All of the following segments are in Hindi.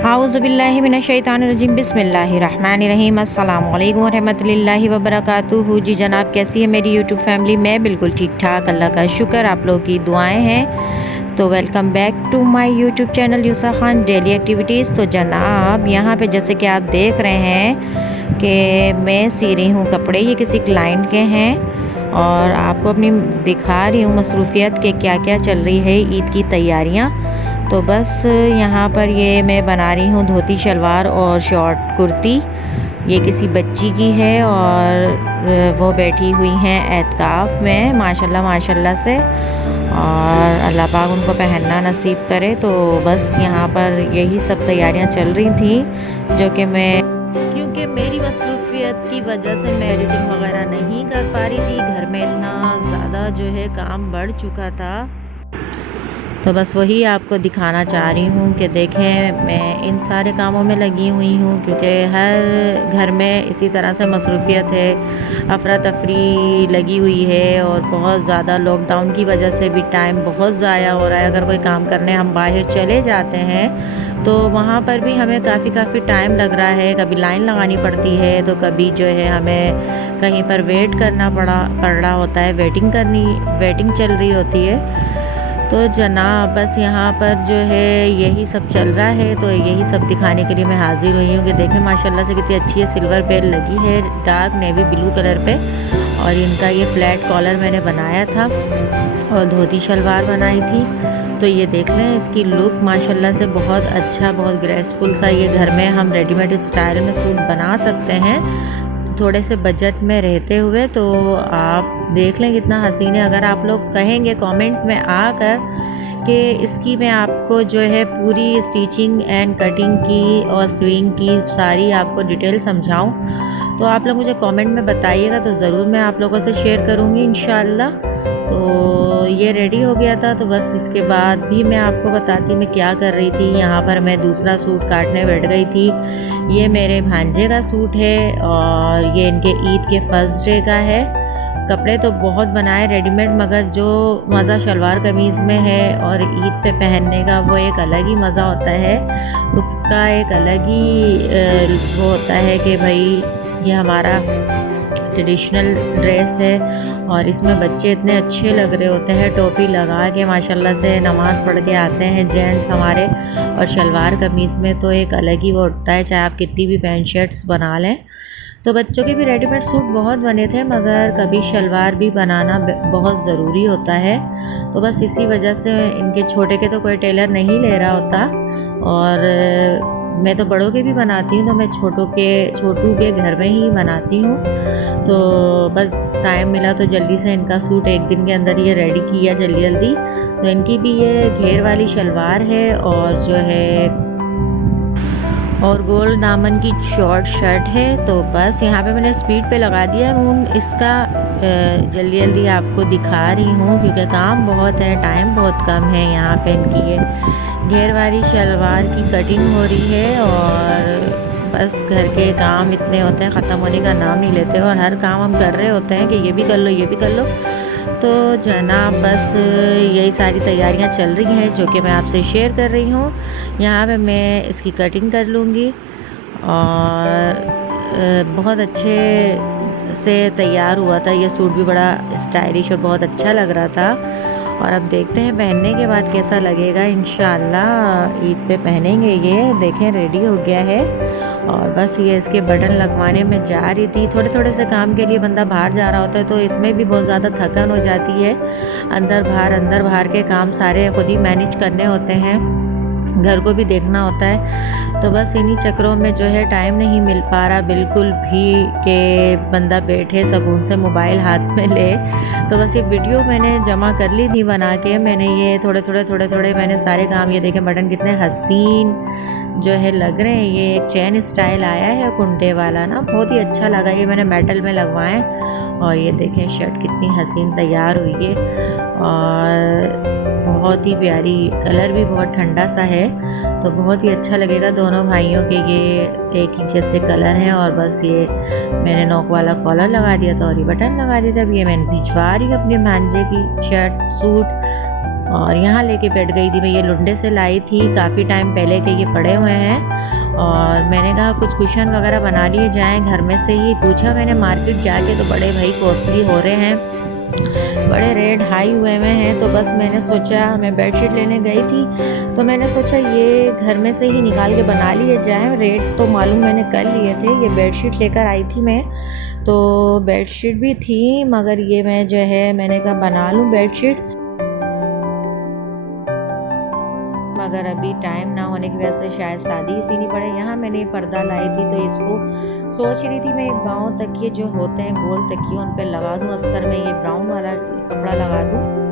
आऊज़ुबिल्लाहि मिनश्शैतानिर्रजीम बिस्मिल्लाहिर्रहमानिर्रहीम अस्सलामु अलैकुम रहमतुल्लाहि व बरकातुहू। जी जनाब, कैसी है मेरी यूट्यूब फैमिली? मैं बिल्कुल ठीक ठाक, अल्लाह का शुक्र, आप लोगों की दुआएं हैं। तो welcome back to my YouTube channel Yusa Khan daily activities. तो जनाब, यहाँ पे जैसे कि आप देख रहे हैं कि मैं सी रही हूँ कपड़े, ये किसी क्लाइंट के हैं और आपको अपनी दिखा रही हूँ मसरूफियत के क्या क्या चल रही है ईद की तैयारियाँ। तो बस यहाँ पर ये मैं बना रही हूँ धोती शलवार और शॉर्ट कुर्ती। ये किसी बच्ची की है और वो बैठी हुई हैं एतकाफ़ में माशाल्लाह माशाल्लाह से, और अल्लाह पाक उनको पहनना नसीब करे। तो बस यहाँ पर यही सब तैयारियाँ चल रही थी जो कि मैं, क्योंकि मेरी मसरूफियत की वजह से मैं एडिटिंग वगैरह नहीं कर पा रही थी। घर में इतना ज़्यादा जो है काम बढ़ चुका था, तो बस वही आपको दिखाना चाह रही हूँ कि देखें मैं इन सारे कामों में लगी हुई हूँ, क्योंकि हर घर में इसी तरह से मसरूफियत है, अफरा तफरी लगी हुई है और बहुत ज़्यादा लॉकडाउन की वजह से भी टाइम बहुत ज़ाया हो रहा है। अगर कोई काम करने हम बाहर चले जाते हैं तो वहाँ पर भी हमें काफ़ी टाइम लग रहा है। कभी लाइन लगानी पड़ती है तो कभी जो है हमें कहीं पर वेट करना पड़ रहा होता है, वेटिंग चल रही होती है। तो जनाब बस यहाँ पर जो है यही सब चल रहा है, तो यही सब दिखाने के लिए मैं हाजिर हुई हूँ कि देखें माशाल्लाह से कितनी अच्छी है। सिल्वर बेल लगी है डार्क नेवी ब्लू कलर पे, और इनका ये फ्लैट कॉलर मैंने बनाया था और धोती शलवार बनाई थी। तो ये देख लें इसकी लुक माशाल्लाह से बहुत अच्छा, बहुत ग्रेसफुल सा। ये घर में हम रेडीमेड स्टाइल में सूट बना सकते हैं थोड़े से बजट में रहते हुए। तो आप देख लें कितना हसीन है। अगर आप लोग कहेंगे कमेंट में आकर कि इसकी मैं आपको जो है पूरी स्टिचिंग एंड कटिंग की और स्विंग की सारी आपको डिटेल समझाऊं, तो आप लोग मुझे कमेंट में बताइएगा, तो ज़रूर मैं आप लोगों से शेयर करूंगी इंशाल्लाह। तो ये रेडी हो गया था, तो बस इसके बाद भी मैं आपको बताती मैं क्या कर रही थी। यहाँ पर मैं दूसरा सूट काटने बैठ गई थी। ये मेरे भांजे का सूट है और ये इनके ईद के फर्स्ट डे का है। कपड़े तो बहुत बनाए रेडीमेड, मगर जो मज़ा शलवार कमीज़ में है और ईद पे पहनने का वो एक अलग ही मज़ा होता है। उसका एक अलग ही वो होता है कि भाई ये हमारा ट्रेडिशनल ड्रेस है और इसमें बच्चे इतने अच्छे लग रहे होते हैं टोपी लगा के माशाल्लाह से, नमाज़ पढ़ के आते हैं जेंट्स हमारे। और शलवार कमीज़ में तो एक अलग ही वो उठता है, चाहे आप कितनी भी पैंट शर्ट्स बना लें। तो बच्चों के भी रेडीमेड सूट बहुत बने थे, मगर कभी शलवार भी बनाना बहुत ज़रूरी होता है। तो बस इसी वजह से इनके छोटे के तो कोई टेलर नहीं ले रहा होता, और मैं तो बड़ों के भी बनाती हूँ, तो मैं छोटू के घर में ही बनाती हूँ। तो बस टाइम मिला तो जल्दी से इनका सूट एक दिन के अंदर ये रेडी किया जल्दी। तो इनकी भी ये घेर वाली शलवार है और जो है और गोल दामन की शॉर्ट शर्ट है। तो बस यहाँ पे मैंने स्पीड पे लगा दिया हूँ इसका, जल्दी आपको दिखा रही हूँ क्योंकि काम बहुत है, टाइम बहुत कम है। यहाँ पे इनकी ये घेर वाली शलवार की कटिंग हो रही है और बस घर के काम इतने होते हैं, ख़त्म होने का नाम नहीं लेते और हर काम हम कर रहे होते हैं कि ये भी कर लो ये भी कर लो। तो जनाब बस यही सारी तैयारियां चल रही हैं जो कि मैं आपसे शेयर कर रही हूँ। यहाँ पे मैं इसकी कटिंग कर लूँगी और बहुत अच्छे से तैयार हुआ था। ये सूट भी बड़ा स्टाइलिश और बहुत अच्छा लग रहा था, और अब देखते हैं पहनने के बाद कैसा लगेगा। इंशाल्लाह ईद पे पहनेंगे। ये देखें रेडी हो गया है और बस ये इसके बटन लगवाने में जा रही थी। थोड़े से काम के लिए बंदा बाहर जा रहा होता है तो इसमें भी बहुत ज़्यादा थकान हो जाती है। अंदर बाहर के काम सारे खुद ही मैनेज करने होते हैं, घर को भी देखना होता है। तो बस इन्हीं चक्रों में जो है टाइम नहीं मिल पा रहा बिल्कुल भी कि बंदा बैठे सुकून से मोबाइल हाथ में ले। तो बस ये वीडियो मैंने जमा कर ली थी बना के। मैंने ये थोड़े मैंने सारे काम, ये देखें बटन कितने हसीन जो है लग रहे हैं। ये एक चैन स्टाइल आया है कुंडे वाला ना, बहुत ही अच्छा लगा। ये मैंने मेटल में लगवाए और ये देखें शर्ट कितनी हसीन तैयार हुई है और बहुत ही प्यारी, कलर भी बहुत ठंडा सा है तो बहुत ही अच्छा लगेगा। दोनों भाइयों के ये एक ही जैसे कलर हैं और बस ये मैंने नॉक वाला कॉलर लगा दिया था और ये बटन लगा दिया था। अब ये मैंने भिजवा रही हूँ अपने भांजे की शर्ट सूट और यहाँ लेके बैठ गई थी। मैं ये लुंडे से लाई थी काफ़ी टाइम पहले के, ये पड़े हुए हैं और मैंने कहा कुछ कुशन वगैरह बना लिए जाएं घर में से ही। पूछा मैंने मार्केट जाके तो बड़े भाई कॉस्टली हो रहे हैं, बड़े रेट हाई हुए हैं। तो बस मैंने सोचा, मैं बेडशीट लेने गई थी तो मैंने सोचा ये घर में से ही निकाल के बना लिए जाए। रेट तो मालूम मैंने कर लिए थे। ये बेडशीट लेकर आई थी मैं, तो बेडशीट भी थी मगर ये मैं जो है मैंने कहा बना लूँ बेडशीट, मगर अभी टाइम ना होने की वजह से शायद शादी ही सीनी पड़े। यहाँ मैंने ये पर्दा लाई थी तो इसको सोच रही थी मैं एक गाँव तकिए जो होते हैं गोल तकिए उन पर लगा दूँ, अस्तर में ये ब्राउन वाला कपड़ा लगा दूँ।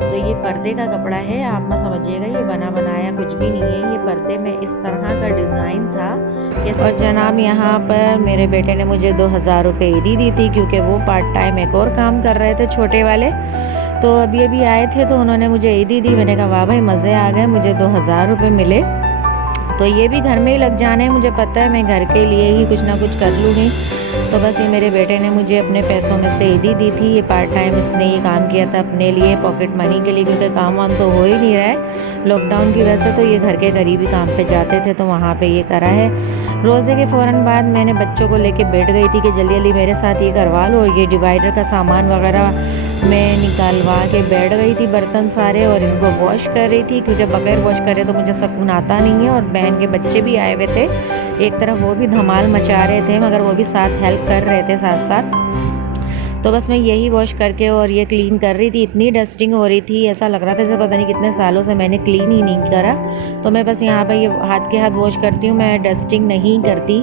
तो ये पर्दे का कपड़ा है, आप ना समझिएगा ये बना बनाया कुछ भी नहीं है। ये पर्दे में इस तरह का डिज़ाइन था। और जनाब यहाँ पर मेरे बेटे ने मुझे 2000 रुपये ईदी दी थी क्योंकि वो पार्ट टाइम एक और काम कर रहे थे छोटे वाले। तो अभी अभी आए थे तो उन्होंने मुझे ईदी दी। मैंने कहा वाह भाई मज़े आ गए, मुझे 2000 रुपये मिले। तो ये भी घर में ही लग जाने हैं, मुझे पता है मैं घर के लिए ही कुछ ना कुछ कर लूँगी। तो बस ये मेरे बेटे ने मुझे अपने पैसों में से ईदी दी थी। ये पार्ट टाइम इसने ये काम किया था अपने लिए, पॉकेट मनी के लिए, क्योंकि काम वाम तो हो ही नहीं रहा है लॉकडाउन की वजह से। तो ये घर के करीबी काम पे जाते थे तो वहाँ पे ये करा है। रोज़े के फ़ौरन बाद मैंने बच्चों को लेके बैठ गई थी कि जल्दी जल्दी मेरे साथ ये करवा लो। और ये डिवाइडर का सामान वगैरह मैं निकालवा के बैठ गई थी, बर्तन सारे, और इनको वॉश कर रही थी क्योंकि बगैर वॉश करे तो मुझे सुकून आता नहीं है। और बहन के बच्चे भी आए हुए थे, एक तरफ वो भी धमाल मचा रहे थे मगर वो भी साथ हेल्प कर रहे थे साथ साथ। तो बस मैं यही वॉश करके और ये क्लीन कर रही थी। इतनी डस्टिंग हो रही थी, ऐसा लग रहा था जैसे पता नहीं कितने सालों से मैंने क्लीन ही नहीं करा। तो मैं बस यहाँ पे ये हाथ के हाथ वॉश करती हूँ, मैं डस्टिंग नहीं करती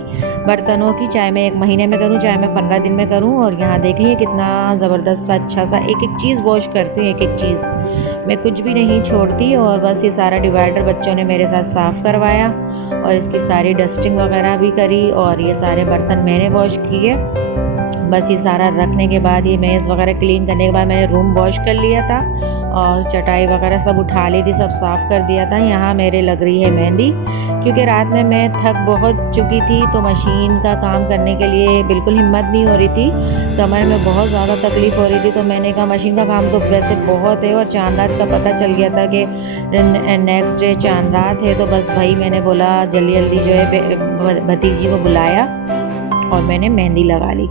बर्तनों की, चाहे मैं 1 महीने में करूँ चाहे मैं 15 दिन में करूँ। और यहाँ देखिए कितना ज़बरदस्त सा अच्छा सा एक एक चीज़ वॉश करती हूँ, एक एक चीज़ मैं कुछ भी नहीं छोड़ती। और बस ये सारा डिवाइडर बच्चों ने मेरे साथ साफ़ करवाया और इसकी सारी डस्टिंग वगैरह भी करी और ये सारे बर्तन मैंने वॉश किए। बस ये सारा रखने के बाद, ये मेज़ वगैरह क्लीन करने के बाद मैंने रूम वॉश कर लिया था और चटाई वगैरह सब उठा ली थी, सब साफ़ कर दिया था। यहाँ मेरे लग रही है मेहंदी क्योंकि रात में मैं थक बहुत चुकी थी तो मशीन का काम करने के लिए बिल्कुल हिम्मत नहीं हो रही थी, कमर में बहुत ज़्यादा तकलीफ़ हो रही थी। तो मैंने कहा मशीन का काम तो वैसे बहुत है और चांद रात का पता चल गया था कि नेक्स्ट डे चांद रात है। तो बस भाई मैंने बोला जल्दी जल्दी जो है भतीजी को बुलाया और मैंने मेहंदी लगा ली।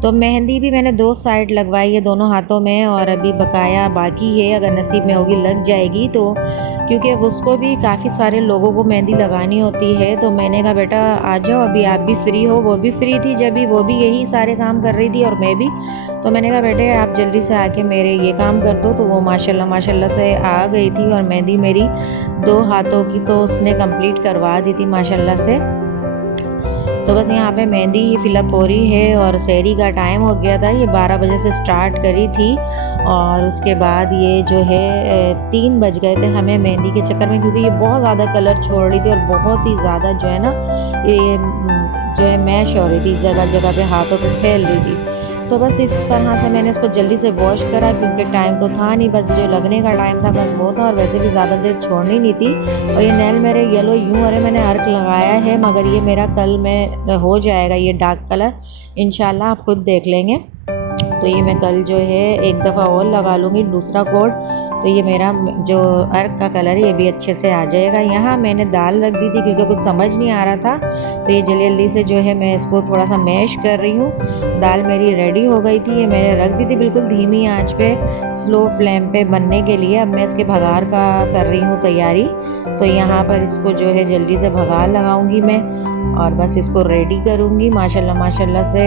तो मेहंदी भी मैंने 2 साइड लगवाई है दोनों हाथों में और अभी बकाया बाकी है, अगर नसीब में होगी लग जाएगी। तो क्योंकि उसको भी काफ़ी सारे लोगों को मेहंदी लगानी होती है तो मैंने कहा बेटा आ जाओ, अभी आप भी फ्री हो, वो भी फ्री थी जब भी, वो भी यही सारे काम कर रही थी और मैं भी। तो मैंने कहा बेटे आप जल्दी से आके मेरे ये काम कर दो। तो वो माशाल्लाह से आ गई थी और मेहंदी मेरी 2 हाथों की तो उसने कंप्लीट करवा दी थी माशाल्लाह से। तो बस यहाँ पे मेहंदी फिलअप हो रही है और सहरी का टाइम हो गया था। ये 12 बजे से स्टार्ट करी थी और उसके बाद ये जो है 3 बज गए थे हमें मेहंदी के चक्कर में, क्योंकि ये बहुत ज़्यादा कलर छोड़ रही थी और बहुत ही ज़्यादा जो है ना ये जो है मैश हो रही थी, जगह जगह पे हाथों पे फैल रही थी। तो बस इस तरह से मैंने इसको जल्दी से वॉश करा क्योंकि टाइम तो था नहीं, बस जो लगने का टाइम था बस वो था और वैसे भी ज़्यादा देर छोड़नी नहीं थी। और ये नेल मेरे येलो यूँ अरे मैंने अर्क लगाया है मगर ये मेरा कल में हो जाएगा ये डार्क कलर, इंशाल्लाह आप खुद देख लेंगे। तो ये मैं कल जो है एक दफ़ा और लगा लूँगी दूसरा कोड, तो ये मेरा जो अर्क का कलर है ये भी अच्छे से आ जाएगा। यहाँ मैंने दाल रख दी थी क्योंकि कुछ समझ नहीं आ रहा था, तो ये जल्दी जल्दी से जो है मैं इसको थोड़ा सा मैश कर रही हूँ। दाल मेरी रेडी हो गई थी, ये मैंने रख दी थी बिल्कुल धीमी आंच पे, स्लो फ्लेम पे बनने के लिए। अब मैं इसके भगार का कर रही हूँ तैयारी। तो यहाँ पर इसको जो है जल्दी से भगार लगाऊंगी मैं और बस इसको रेडी करूँगी। माशाल्लाह से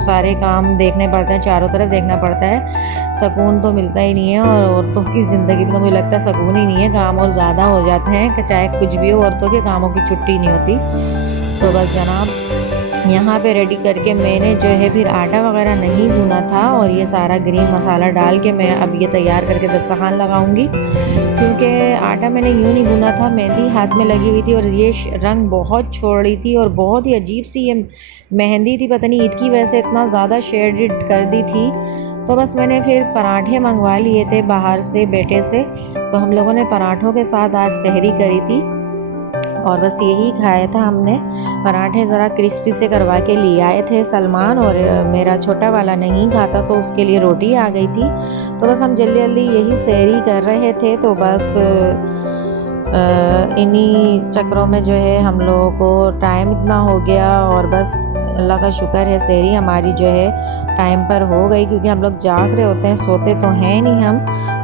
सारे काम देखने पड़ते हैं, चारों तरफ देखना पड़ता है, सुकून तो मिलता ही नहीं है। और औरतों की ज़िंदगी में तो मुझे लगता है सुकून ही नहीं है, काम और ज़्यादा हो जाते हैं कि चाहे कुछ भी हो, औरतों के कामों की छुट्टी नहीं होती। तो बस जनाब यहाँ पे रेडी करके मैंने जो है फिर आटा वगैरह नहीं गूना था और ये सारा ग्रीन मसाला डाल के मैं अब ये तैयार करके दस्तरखान लगाऊंगी, क्योंकि आटा मैंने यूँ नहीं गूना था, मेहंदी हाथ में लगी हुई थी और ये रंग बहुत छोड़ रही थी और बहुत ही अजीब सी ये मेहंदी थी, पता नहीं ईद की वजह से इतना ज़्यादा शेडेड कर दी थी। तो बस मैंने फिर पराठे मंगवा लिए थे बाहर से बेटे से, तो हम लोगों ने पराठों के साथ आज सहरी करी थी और बस यही खाया था हमने। पराठे ज़रा क्रिस्पी से करवा के लिए आए थे सलमान, और मेरा छोटा वाला नहीं खाता तो उसके लिए रोटी आ गई थी। तो बस हम जल्दी जल्दी यही सैरी कर रहे थे। तो बस इन्हीं चक्रों में जो है हम लोगों को टाइम इतना हो गया, और बस अल्लाह का शुक्र है सैरी हमारी जो है टाइम पर हो गई, क्योंकि हम लोग जाग रहे होते हैं, सोते तो हैं नहीं।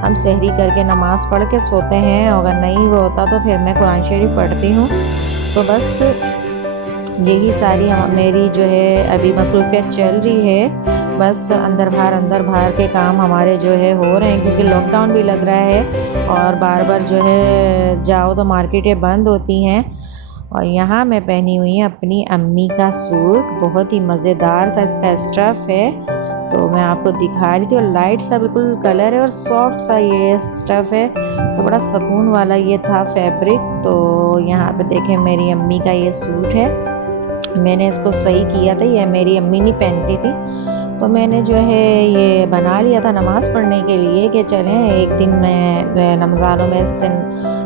हम सहरी करके नमाज़ पढ़ के सोते हैं, अगर नहीं वो होता तो फिर मैं कुरान शरीफ पढ़ती हूँ। तो बस यही सारी मेरी जो है अभी मसरूफियत चल रही है। बस अंदर बाहर के काम हमारे जो है हो रहे हैं, क्योंकि लॉकडाउन भी लग रहा है और बार बार जो है जाओ तो मार्केटें बंद होती हैं। और यहाँ मैं पहनी हुई है अपनी अम्मी का सूट, बहुत ही मज़ेदार सा इसका स्टफ़ है, तो मैं आपको दिखा रही थी। और लाइट सा बिल्कुल कलर है और सॉफ्ट सा ये स्टफ़ है, तो बड़ा सुकून वाला ये था फैब्रिक। तो यहाँ पे देखें मेरी अम्मी का ये सूट है, मैंने इसको सही किया था, ये मेरी अम्मी नहीं पहनती थी, तो मैंने जो है ये बना लिया था नमाज़ पढ़ने के लिए कि चलें एक दिन मैं रमज़ानों में इससे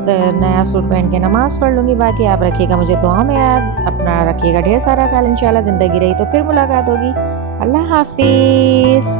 नया सूट पहन के नमाज़ पढ़ लूँगी। बाकी आप रखिएगा मुझे दुआ में याद, अपना रखिएगा ढेर सारा ख्याल। इंशाल्लाह ज़िंदगी रही तो फिर मुलाकात होगी। अल्लाह हाफिज़।